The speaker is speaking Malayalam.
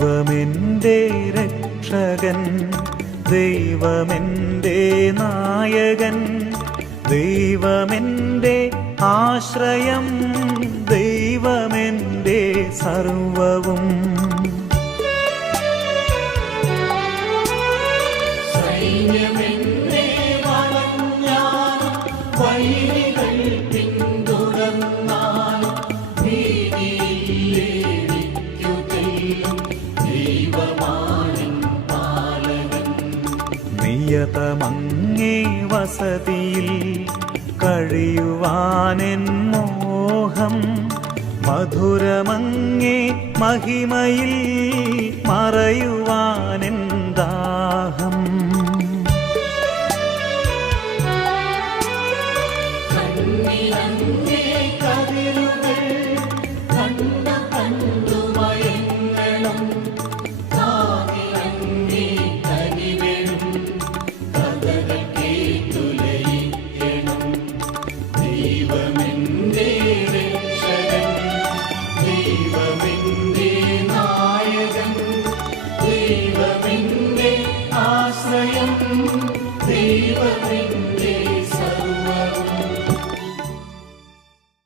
ദൈവമെൻ്റെ രക്ഷകൻ, ദൈവമെൻ്റെ നായകൻ, ദൈവമെൻ്റെ ആശ്രയം, ദൈവമെൻ്റെ സർവവും. സൈന്യമെന്നെ വളഞ്ഞാലും വൈരികൾ പിന്തുടർന്നാലും ഭീതിയിലേടിക്കു തെല്ലും ദൈവമാണെൻ പാലകൻ. നിയതമങ്ങേ വസതിയിൽ കഴിയുവാനെൻ മോഹം, മധുരമങ്ങേ മഹിമയിൽ മറയുവാനെൻ ദാഹം. കണ്ണിലങ്ങേ കതിരുകൾ കണ്ടു കണ്ടു മയങ്ങണം, കാതിലങ്ങേ കനിവേണം, കഥകൾ കേട്ടുലയിക്കണം. ദൈവമെൻ്റെ രക്ഷകൻ, ദൈവമെൻ്റെ നായകൻ, ദൈവമെൻ്റെ ആശ്രയം, ദൈവം